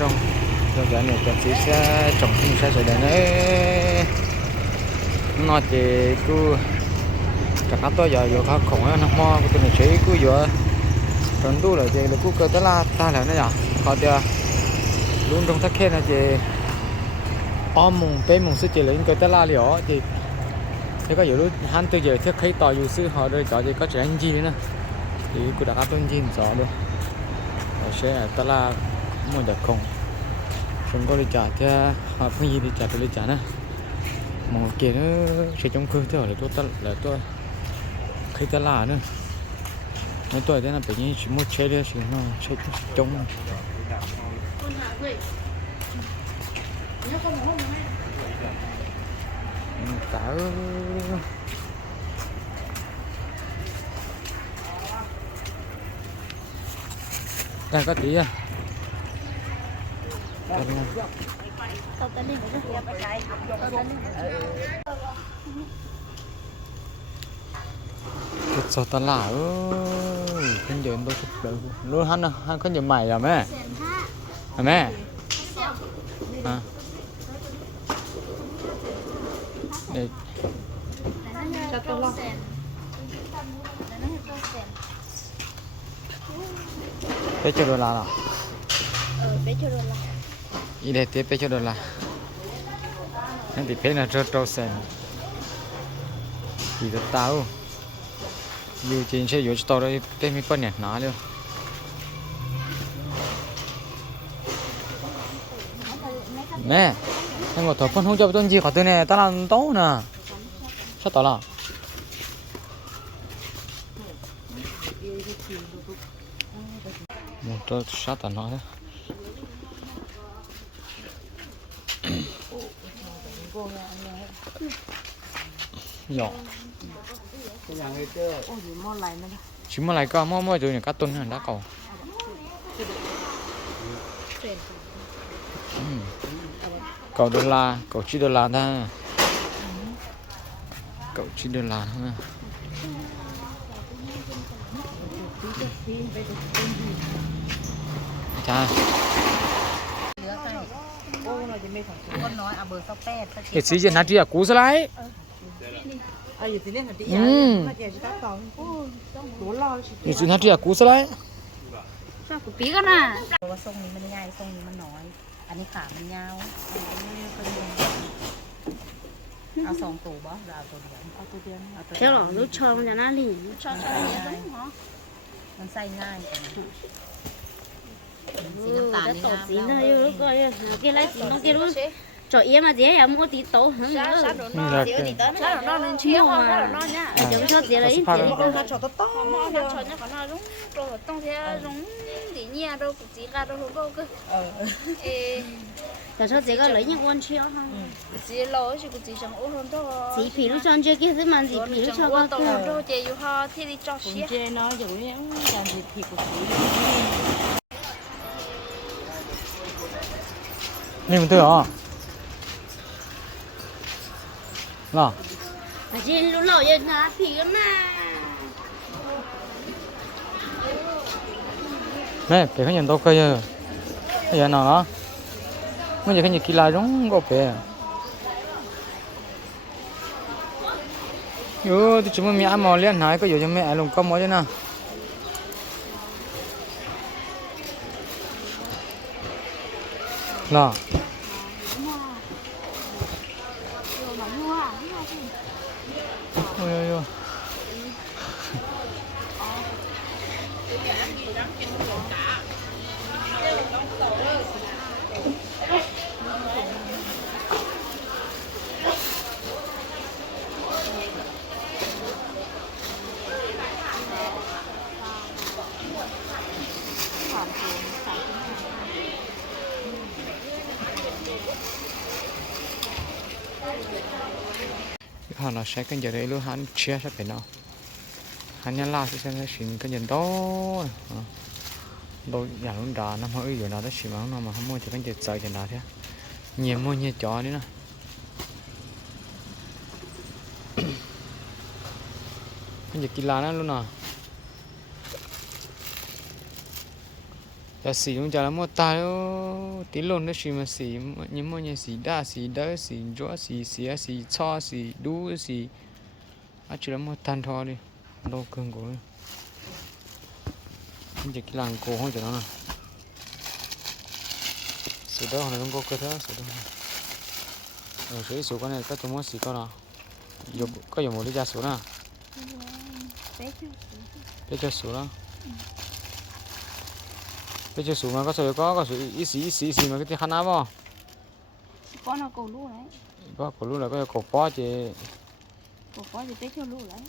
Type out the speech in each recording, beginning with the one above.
rong rồi giờ này cho chị sẽ trồng không sẽ rồi đấy nó thì cứ chắc là tôi giờ giờ khác khổng nó mò cái này chế cứ giờ còn đủ là gì là cứ cơ tới là ta là nó nhở họ thì luôn trong thắc khen là gì om mùng bé mùng sư chỉ là những cơ tới là liỏ thì thế có nhiều lúc hắn từ giờ thiết khai tỏ dù sư họ đôi cho gì có chuyện anh gì nữa. Thì cứ đặt áp tôn gì rõ luôn. Sẽ tới là mua đợt không. Chúng có đi trả thì họ không gì đi trả tôi đi trả nữa mà kia nó sẽ trong cơ thế là tôi ta là tôi khi ta là nữa. Nói tôi thế là phải như chỉ một chế đi chỉ nó chế trong con hạ vậy nhớ con một hôm nay cả đang có tí à Đây nha. tao tên đi một cái phải chạy tao tên đi Cái sao ta lạ ơi Không giờ tôi chụp được Luôn hắn à Hắn có nhiều mày à mẹ À mẹ À Đây cho tôi lo Bé cho đô la nào ờ bé cho rồi là ý để tiếp cho đô là Nên thì phải là cho trâu sen Thì tôi tao Dù trên xe dù cho tao đây tên mới có nhạc nó luôn. Mẹ, Em ngồi thở phân không cho tôi gì khỏi tôi nè ta làm tốt nè. Sao tao là một trâu sát tao nói đấy nhỏ. Chỉ mà lại có mua mua rồi cá tôm này đã cầu Ừ. cầu đô la cầu chi đô la ta cầu chi đô la ha cha cái gì vậy nãy chị à cú sao lại อยู่嗯，你今天这样鼓起来？กูซะไรชอบกูปีกันนะว่าทรงนี้มันใหญ่ทรงนี้มันน้อย อันนี้ขามันยาวเอาสองตัวบ่เอาตัวเดียวเอาตัวเดียวเจ้าหรอลูกชอมันจะน่าหลีชอชอเนี่ยต้องหรอมันใส่ง่ายสีน้ำตาลนี่นะสีเนยเยอะก็เออเกลือไรสีน้องเกลือ cho em mà dễ em mua tí hả? Là cái sao rồi. nó lên chiếu mà giống cho dễ lấy Sao tiền nó cho to to. Mà nó cho nó có nó đúng. Rồi tông thế giống tí nhà đâu cũng chỉ ra đâu không cơ. Ê. Cho cho dễ có lấy những con chiếu không chỉ lỗi chỉ cũng chỉ chẳng ổn hơn thôi. Chỉ phí lúc cho chơi kia thứ mà chỉ phí lúc cho con kia. đâu chỉ yêu ho thì đi cho xía chê nó dù những làm gì thì cũng nhìn mình tưởng à lúc giờ phí mà mẹ để cái nhìn tôi coi giờ giờ nào đó? Bây giờ cái nhìn kỳ giống có bé yo thì chúng mình mò liên hải có giờ cho mẹ luôn có mò chứ nào. Là ôi ôi ôi họ nó sẽ cái giờ đấy luôn hắn chia sẽ phải nó hắn nhăn la sẽ sẽ xin cái giờ đó. Ờ. Đâu nhà luôn đó năm hơi rồi nào đó chỉ mà nó mà không mua thì cái giờ trời thì nào thế. Nhiều mua nhiều chó đấy nè. Cái giờ kia là nó luôn à. Giờ xì chúng ta là mua ta đó tí lồn đó xì mà xì nhưng mà nhà xì đa xì đỡ xì gió xì xì xì cho xì đu xì à chỉ là mua tan thôi đi. Đâu cưng cổ. Bây giờ cái làng cổ không cho nó nè xì đó nó không có cơ thể xì đó rồi xì số con này có tụi mua xì con nào? Dùng có dùng một lý do số nào. Để cho số đó để cho số mà có số có có số ít xí ít xí xí mà cái gì khăn áo không? Con nó cầu lúa đấy. Có cổ lúc là có cổ bó chứ cổ có gì tới cho lúa đấy.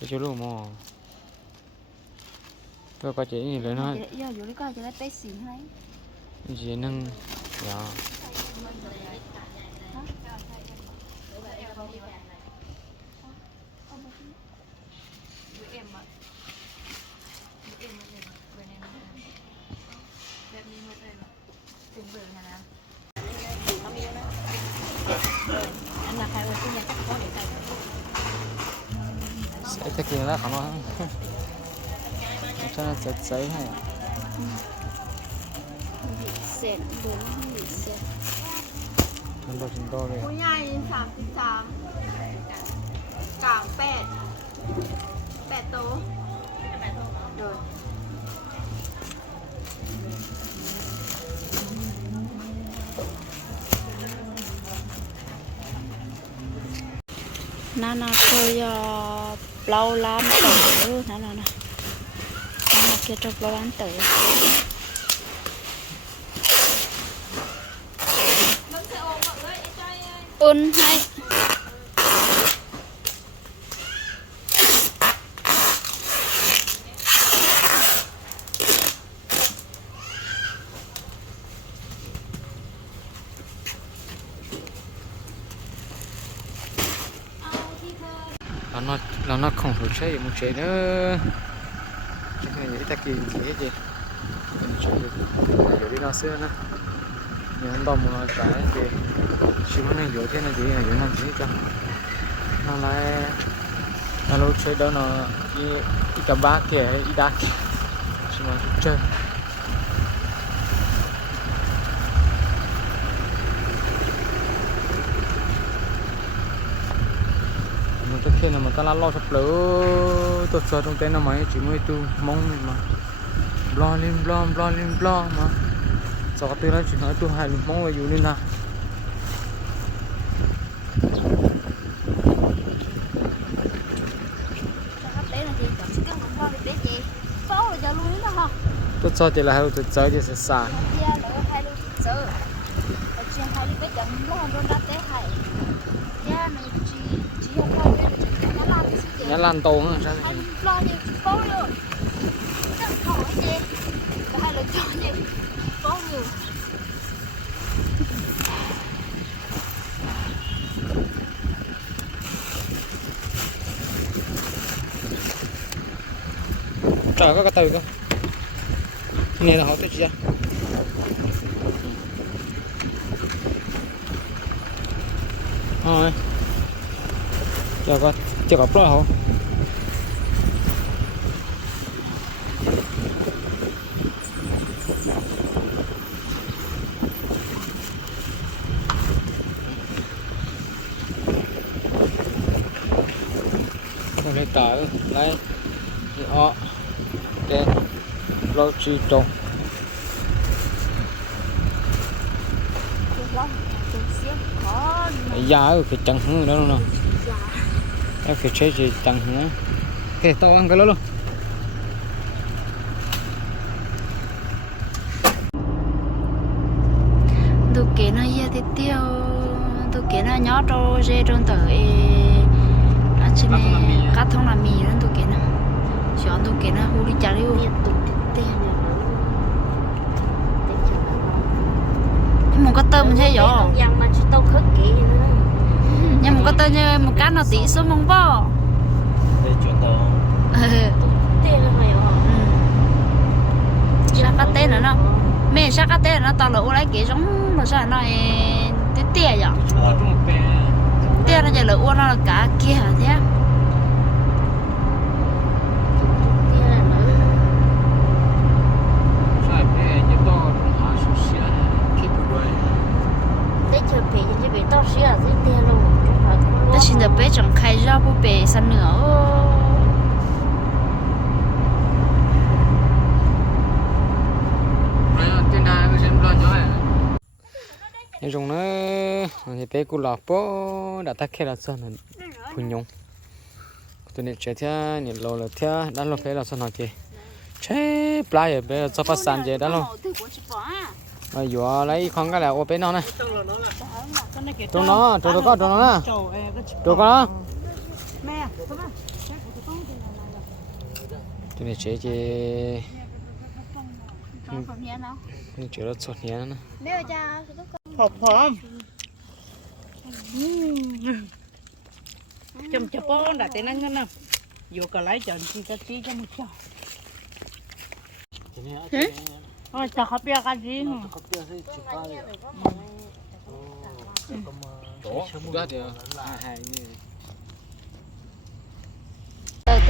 Để cho lúc mà. Có có chỉ gì lên nó giờ đi coi cho nó tới xỉn đấy gì nâng dạ ใส่ตะเกียงแล้วขอมาฉันจะใส่ให้เสร็จโดนที่เสร็จมันโดนชิ้นโตเลยผู้ใหญ่สามสิบสามกลางแปดแปดโตโดน นานาเคยเปล่าล้านเต๋อนั่นน่ะนานาเกียร์เปล่าล้านเต๋ออุ่นให้ là nó không phải chơi một chơi nữa. Chắc là những ta kỳ gì hết gì? Mình chơi được đi nó xưa nữa. Nhưng anh đồng mà trái thì chỉ có nên giữ thế này gì là giữ làm gì cho nó lại, nó lúc chơi đó nó đi đi cả bát thì đi đá. Chỉ mà chơi. Tất nhiên là mình ta lo sắp lỡ. Tôi sợ trong tên nó mấy chỉ mới tu mong mà. Lo lên lo lo lên lo mà. Sợ từ đó chỉ nói tu hai lúc mong là dù lên nào. Cho tôi sợ chỉ là hai tôi sợ chỉ sẽ xa chia lỡ hai luôn sợ ở trên hai luôn cái chấm lo rồi đã té hai cha này chỉ chỉ không lo cái chỉ nó làm lan tô nữa sao anh lo gì có luôn chắc hỏi gì hai là cho gì có nhiều trời có cái từ không? Này là họ tới chưa thôi. Chờ coi. Chờ có pro không Rồi lấy tờ lấy thì họ cái xếp có giá ở cái chẳng hứng đó nè. Em phải chơi gì chẳng hứng cái to ăn cái đó luôn. Tôi kể nó ye thì tiêu. Tôi kể nó nhỏ trâu dê trong tờ e à chỉ này cắt thông là mì đó tôi kể nó. Chọn tôi kể nó hú đi chả liu mà có tôm thế rõ dòng mà chỉ tao khất kỹ nữa nhưng mà có tôm như một cái nó tí số mong bò. Để chuyển tàu tiền là mày ở sao cái tên nữa nó. mẹ sao cái tên nó tao lỡ lấy cái giống nó sao nó tí tia vậy? Tia nó giờ lỡ nó là cả kia thế tiền là nữa sai cái được bé chẳng khai ra bố bể sân nữa ô. nhưng chúng nó thì bé cô lọ bố đã tắt khi là sao nó phun nhung tụi này chơi theo nhìn lô là theo đã lô phê là sao nó kì chế plai ở bé cho phát sản chơi đã lô mà vừa lấy con cái là ô bé nó này trong nó trong nó có trong nó nè trong nó tụi này chơi chơi chơi nó sốt nhẹ nè Bây giờ ผอมผอมจำจะป้อนแต่แต่นั่นกันนะอยู่กับไรจนที่ก cái này chế chế nhưng chế rất sốt nhé nó Hộp phọp chồng chập bông đã tên anh nè vô cả lái chồng chỉ cho tí cho một chồng ôi chả khóc bia cái gì hả đó cái gì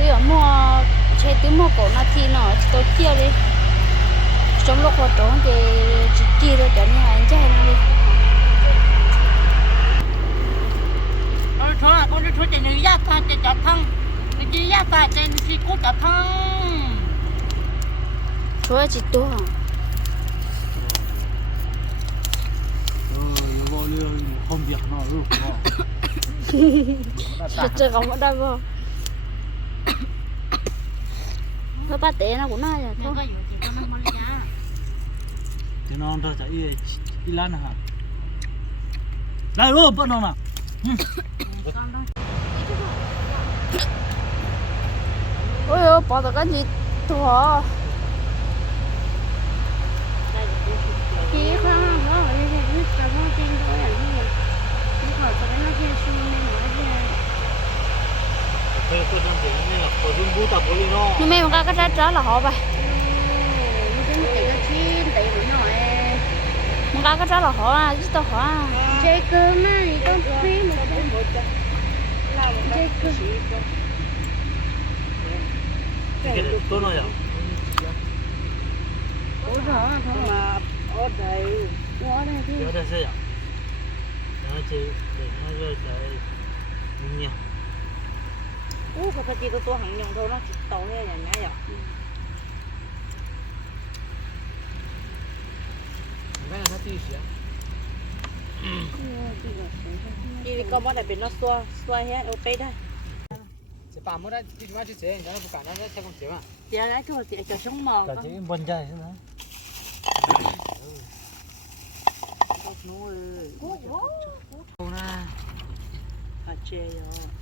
tôi ở mua chơi tôi mua cổ nó thì nó tôi kia đi. Trong lúc họ trốn thì chỉ kia rồi cho nên anh chơi nó đi. Ôi thôi à, con đi thôi chạy nữ giá ta chạy chặt thăng. Đi chỉ giá ta chạy đi cố chặt thăng. Chúa chỉ tôi à. Không việc nào luôn Thật sự không có đâu พราป้าเต๋นะกูน่าจะแม่เท่าก็อยู่กินก็มันบริยา thế nó thôi chả y y lan hả lại luôn ได้รู้ป่ก็ต้องโอ้ยปอตะกันจีตัวกินข้าวมันก็ไม่ใช่ไม่แต่ว่าจริงด้วอย่างนี้นี่ขอจะไม่น่าเชื่อชูแม่ Nhưng mấy con cái trái trở là họ vậy Một cái trái là họ à, chứ tao họ. À Chơi cơm á thì con phí một Chơi cơm tôi nói rồi Ủa rõ thôi. Mà ở đây Ủa đây thì cái đó sẽ rồi nó chỉ để nó rồi chạy nhiều Ủa cái gì cái tôi hàng nhông thôi nó chỉ tàu thế này nhá vậy cái này nó tí xíu Đi con bắt lại bên nó xua xua hết ok đây sẽ bà mua ra đi mà chứ chế nó không cả nó sẽ không chế mà Giờ lấy thôi thì cho sống mờ cả chỉ bên trái thế nào Nó ơi không na À chê rồi Trên rốn Tôi khởi cho ê, cho anh trai em đu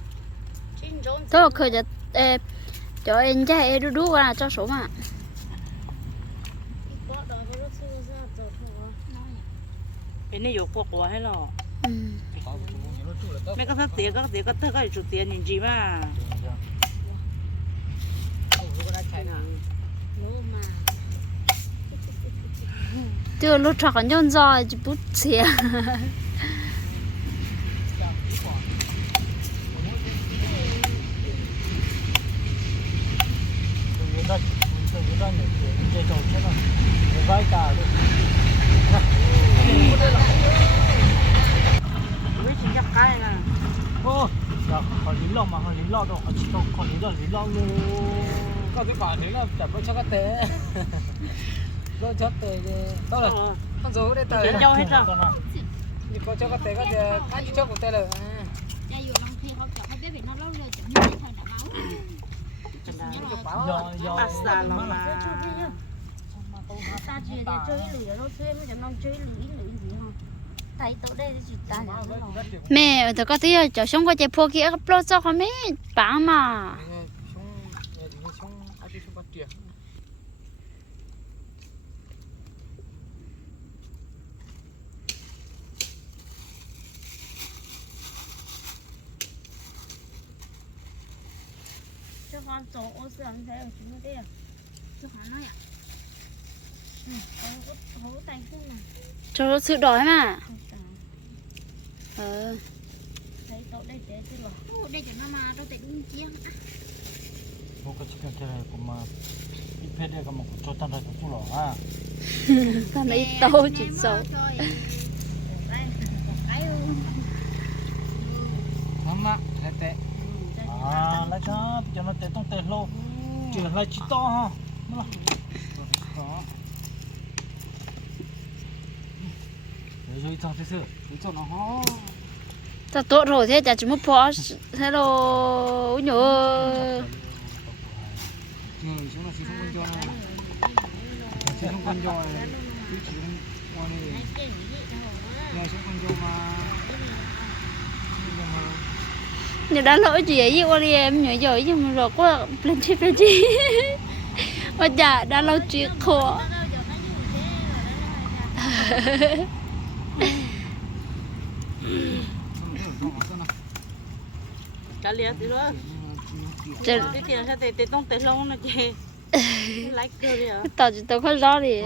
đu ra cho số mà Có đó có rất xưa ra rồi thôi Bên này có quả hay lo ừ. mấy cái thắt tiền các tiền các thắt cái chủ tiền nhìn gì mà? Mà Tôi lúc chọn nhon do chỉ bút xìa từ đó này chơi trò chơi nó vai cả luôn với chỉ chắc cái nè ô dạ họ lính lọ mà họ lính lọ đâu họ chỉ đâu họ lính lọ lính lọ luôn có cái bà nếu là chả có cho cái té có cho té đi đâu là con số đây tờ Chỉ cho hết rồi như có cho cái té có thể ăn cho của té là Cha bà xà nó mà Ta chỉ để chơi lửa nó chơi mới chẳng non chơi lửa lửa gì không Tại tổ đây chỉ ta là nó rồi mẹ tôi có tí cho xong qua chạy phố kia upload cho con mấy bà mà con ô sườn thế ở chúng nó đây à Cho con nói ạ. Tay cho sự đói mà ờ Thấy tổ đây thế chứ là đây cho nó mà đâu tại đúng chiếng một cái chicken thế này cũng mà ít phết đây có một chỗ tan rồi. chỗ lỏ à tao chỉ xấu mama tệ tệ à lấy cho cho nó tê tông tê lô chỉ là lấy chỉ to ha rồi chọn thế sự rồi cho nó ho ta tốt rồi thế chả chỉ một phó thế rồi nhớ ừ xuống là chỉ không quan cho chỉ không quan cho chỉ chỉ không quan này nhà xuống quan cho mà nhưng mà nhưng đã lỗi gì ấy với đi em nhỏ giỏi nhưng mà rồi quá lên chi lên chi mà chả đã lâu chuyện khó cả liệt thì đó Chả- cái tiền sao tê tê tông tê lông nó chê lấy cơ đi à tao chỉ tao không rõ thì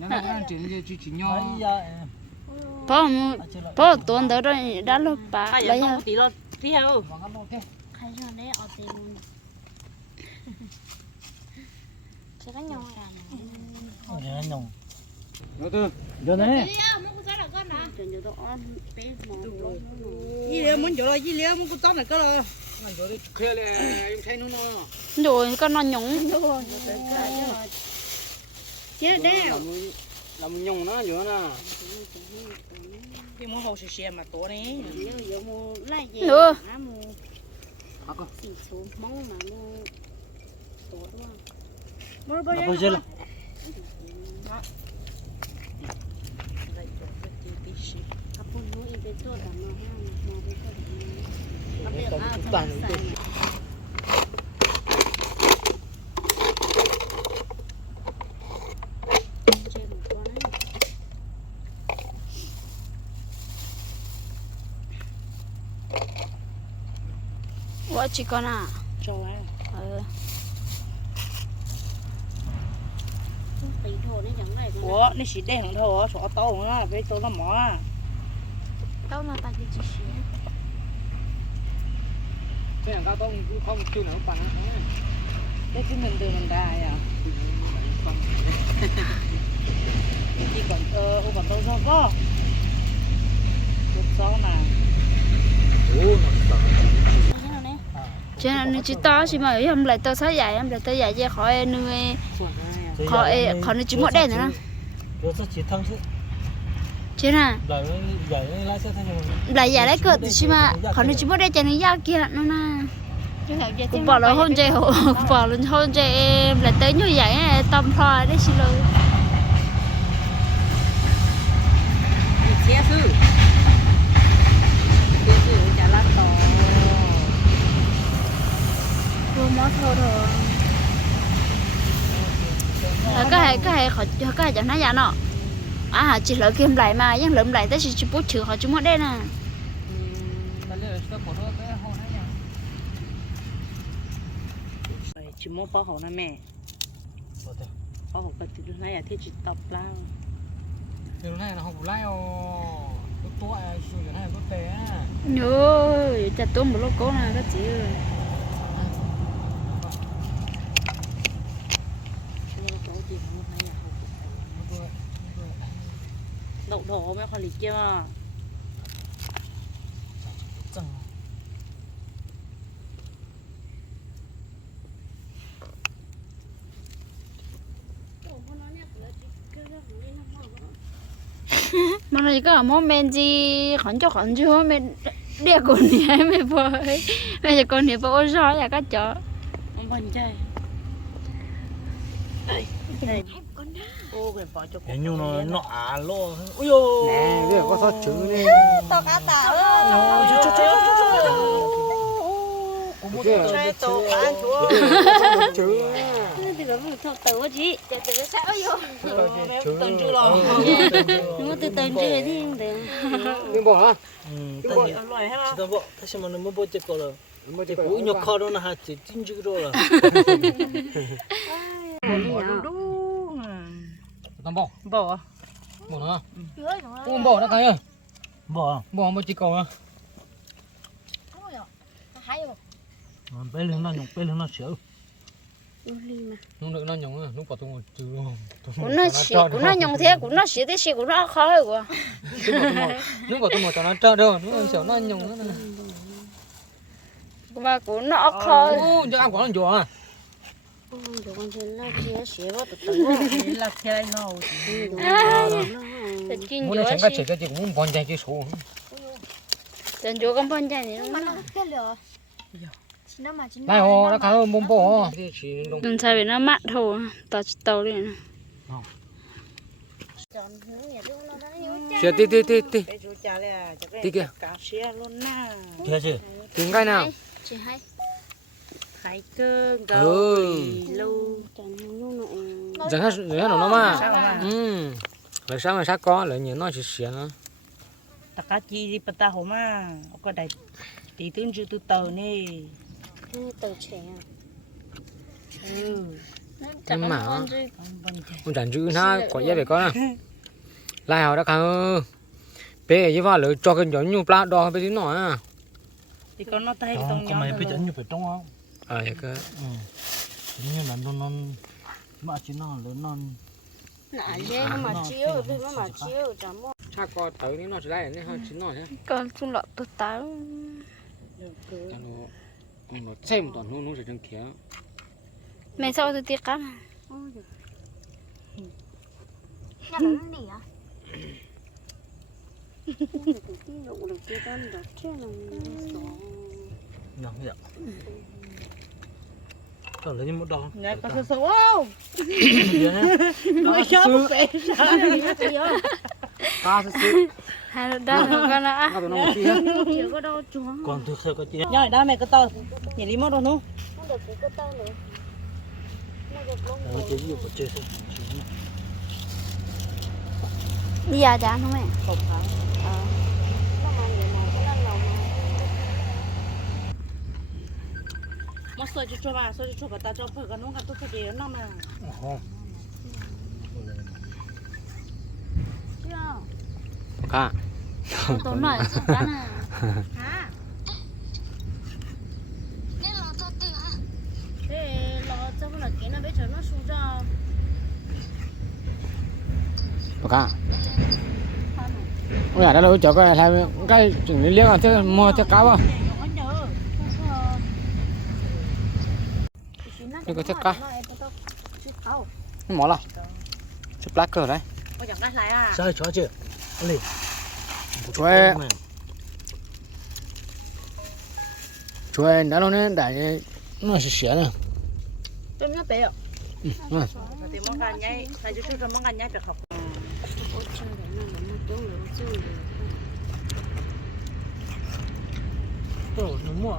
nó là đang chuyển về chỉ chỉ nhau da bỏ bỏ tuần đó rồi đã lúc bà lấy ha tí lo tí heo. Bằng ăn ok. Khai cho đấy ở tiền sẽ có nhau cả nhớ nhung đầu tư giờ này nó là nó nó rồi con nó nhúng. Chết đấy làm nhung nó nữa nè cái mua hồ sữa sữa mà tổ đấy giờ giờ mua lại gì nữa à mua à con xì số mong mà mua tổ đúng không? Nó bây giờ là Ủa chị con à? Cho á ờ ủa nó chỉ đen thôi chỗ to nó với tôi nó mỏ đâu mà ta chỉ chỉ cái hàng cao tông cũng không chưa nữa bằng cái cái mình từ mình ra à? Chỉ còn ờ ô còn đâu sao có chút gió nè cho nên chị to chị mà em lại to sáu dài em lại to dài ra khỏi nuôi khỏi khỏi nó chỉ một đèn nữa chỉ chứ. Chứ nè. Lại giải dài đấy cơ thì chị mà khỏi nó chỉ một đèn cho nó giá kia nó nè. Cũng bỏ là hôn chơi hộ bỏ là hôn chơi em lại tới như vậy tâm thoa đấy xin lỗi xe sư xe sư chả lá to mó thôi. Rồi cái này cái này khỏi cái này chẳng nói gì nó à chỉ lợi kim lại mà nhưng lượm lại tới chỉ chỉ bút chữ họ chỉ một đèn nè chỉ muốn bao hậu nè mẹ. Bao hậu cái thứ này là thế chỉ tập lao. Từ này là không lái ô tôi tôi sự cái này tôi té. Nhớ chặt tôm một lô cố này đó chị ơi đậu đổ mấy con lì kia mà mà này có món men gì khẩn cho khẩn chứ men đĩa con này mày bơi bây giờ con này bơi rồi là cá chợ ông bần chơi đây 그냥 빠졌고. 얘는 너 알로. 우요. 네, 왜 가서 주네. 또 갔다. 저저저저저. 고모도 저또 안줘. 너무 덥다 오지. 저저 싸요. 던져라. 너무 던져야 되는데. 이거 응. 이거 얼마 해라. 지금 뭐 다시 한번 아, 뭐 보지 거라. 뭐 이제 뭐 역할은 하지 찐지기로. 아니야. Tắm bỏ. Bỏ. Bỏ à? nó. Ôi bỏ nó cái ơi. Bỏ. À? Bỏ một chỉ cầu à. Bé lưng nó nhúng, bé lưng nó sửa. Nó được nó nhúng à, nó có tung trừ luôn. Cũng nó sửa, cũng nó nhúng thế, cũng nó sửa thế sửa cũng nó khó rồi quá. Nó có tung một cho nó chơi đâu, nó sửa nó nhúng nữa. Mà cũng nó khó. Ủa, cho ăn quả nó chùa à rồi con chân nó chia sẻ vào từ là chơi nó Thật chín muốn chỗ nó chẳng cái gì cũng chạy cái số Chân chạy này nó này hồ nó khá hơn bò Đừng sai vì nó mặn thôi Tao tao đi xe tí tí tí tí Cái tí kia luôn tiếng cái nào Khai cơ Ừ. lâu chọn nó mà ừ. Lại sao mà sao có lại nhiều nó chỉ xỉa nó Ta cá chi đi bắt ta hồ mà Có đại Tí tương chú tu tàu nè. Từ trẻ Ừ. Nhưng mà. Ông bông chè ông chẳng chữ nó có giá về có nè lại họ đã khá hơn bé như vậy là cho cái nhỏ nhu pla đo bé tí nọ à. Thì con nó thấy có mấy giờ phải trong không ờ cái ừ như là nó nó mà chỉ nó lớn non nãy giờ nó mà chiếu rồi nó mà chiếu chả mua chắc có tới nó chỉ lại nên hơi chín nọ nhé Con chung lọ tôi táo cho nó nó xem toàn nó nó sẽ chẳng kia Mẹ sao tôi tiếc cá nhà nó nỉ à cái lụ được cái con được chứ là nhầm vậy Còn lấy một đo Nè con sơ Kia nhé. Nó chó một cái cá sẽ xí Hai đứa đó là con ạ? Có Còn thực sự có chị Nhớ đó mẹ cái tàu Nhìn đi mất đâu nữa. Nó được cái tay nữa Ờ, Đi à chán không mẹ Không phải nó mà người nào cũng ăn lòng mà Sơ chú cho bà chú cho bà ta cho phở Còn nó gặp tôi phải để nó mà. Chưa? Cá. Tốn nổi sao cá này hả? Thế lo cho nó cái nó bây giờ nó xuống ra? Cá. Ôi đã lâu cho cái là cái chừng lý liếc à thế mua cho cá vào Đây có thức cá. mỏ là chụp lá cờ đấy. À. Sao cho chị Lì chuối chuối đã lâu nên đại nó sẽ xỉa nè. Tôi nó bé ạ. Ừ. Thì món gà nhai Thầy chú chú cho món gà nhai được học Tôi nó mua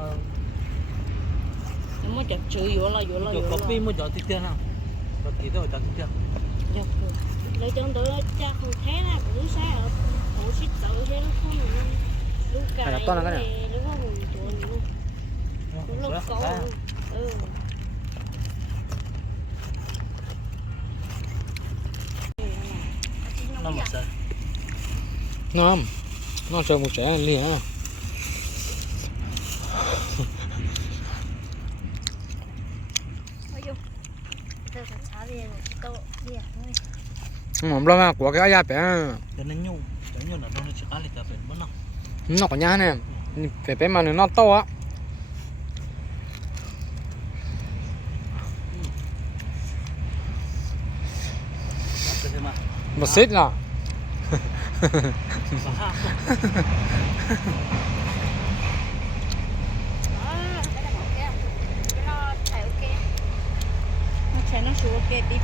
Nó một sợi nó một trẻ liền à tôi phải xả đi rồi tôi đi à lo mà của cái giá bé nó có nhá nè bé bé mà nó to á. Mà một xít là nó ok Nó xuống ok đi